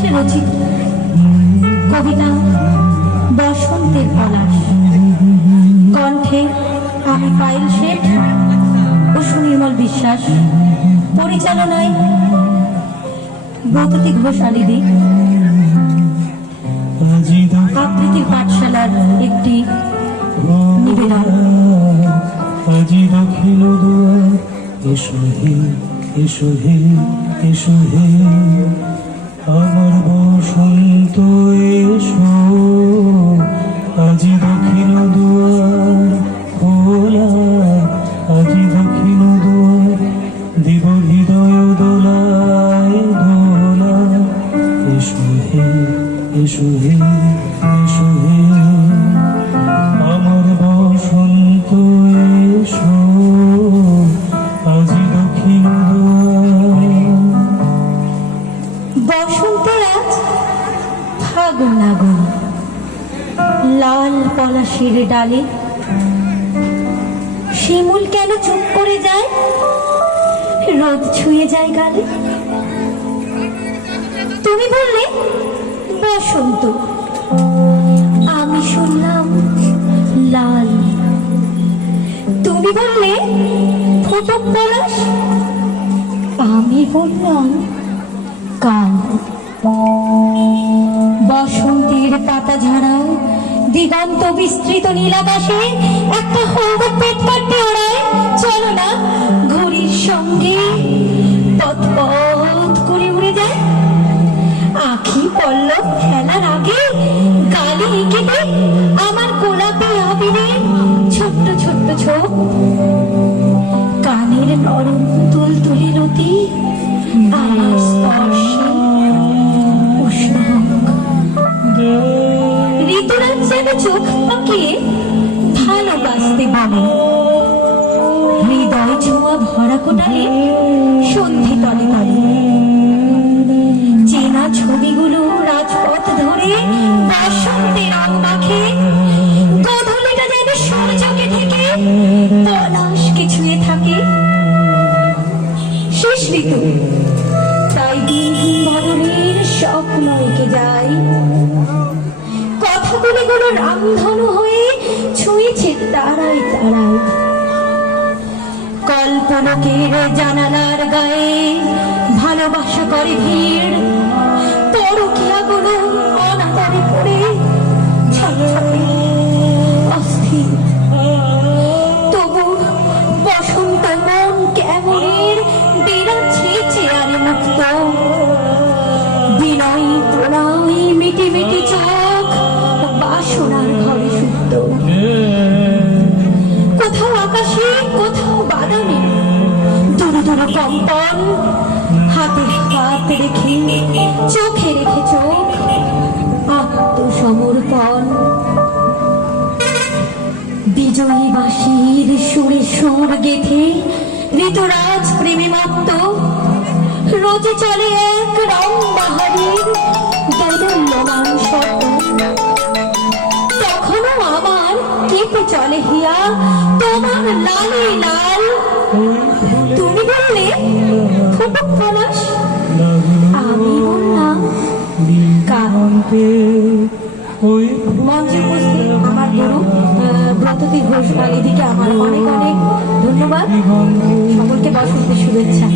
দাসে রচিত কবিতা বসন্তের পলাশ। কণ্ঠে আমি পায়েল শেঠ ও সুনির্মল বিশ্বাস, পরিচালনায় ব্রততী ঘোষ আলিদি। আবৃত্তির পাঠশালার একটি নিবেদন। আজি দক্ষিণ দুয়ার এসো হে, এসো হে, এসো হে আমার বসন্ত এসো। আজি দক্ষিণ দুয়ার খোলা, আজি দক্ষিণ দুয়ার দিব হৃদয় দোলায় দোলা। এসো হে, এসো হে, এসো হে আমার বসন্ত এসো। আজি দক্ষিণ বসন্তের আজ ফাগুন আগুন, লাল পলাশের ডালে শিমুল কেন চুপ করে যায়, রোদ ছুঁয়ে যায় গালে। তুমি বললে বসন্ত, আমি শুনলাম লাল। তুমি বললে ফোটক পলাশ, আমি বললাম কাল। বসন্তের পাতা ঝাড়াও দিগন্ত বিস্তৃত নীল আকাশে একটা হলুদ পেট কাটতে ওড়ায়। চলো না ঘড়ির সঙ্গে পথ পথ করে উড়ে যায়। আখি পল্লব ফেলার আগে গালে এঁকে দে আমার গোলাপি আবিরে ছোট্ট ছোট্ট ছোপ। কানের নরম তুলতুলে নতি আমার স্পর্শে উষ্ণ হোক। ঋতুরাজ যেন চোখ পাকিয়ে ভালোবাসতে বলে, হৃদয় ছোঁয়া ভরা কোটালে সন্ধি তলে তলে। চেনা ছবিগুলো রাজপথ ধরে বসন্তে রং মাখে। গধূলিটা যেন সূর্যকে থেকে পলাশকে ছুঁয়ে থাকে। শেষ ঋতু তাই দিন বদলের স্বপ্ন এঁকে যায়। কথাগুলো রামধনু হয়ে ছুঁয়েছে তারায় তারায়। কল্পনাকের জানালার গায়ে ভালোবাসা করে ভিড়। পরকীয়াগুলো অনাদরে পড়ে ছটফটে অস্থির। তবু বসন্ত মন কেমনের বেড়াচ্ছে চেয়ারে মুক্ত। বিনয় প্রণয় মিটি মিটি চোখ বাসনার ঘরে সুপ্ত। কোথাও আকাশে কোথাও বাদামে দূরে দূরে কম্পন। হাতে হাত রেখে চোখে রেখে চোখ আত্মসমর্পণ। বিজয়ী বাঁশির সুরে সুর গেথে ঋতুরাজ প্রেমে মত্ত। রোজে চলে এক রং বাহারির দোদুল্যমান শব্দ। তখনও আমার কেঁপে চলে হিয়া তোমার লালে লাল। তুমি বললে ফোটক পলাশ, আমি বললাম কাল। মঞ্চে উপস্থিত আমার গুরু ব্রততী ঘোষ আলিদিকে আমার অনেক অনেক ধন্যবাদ। সকলকে বসন্তের শুভেচ্ছা।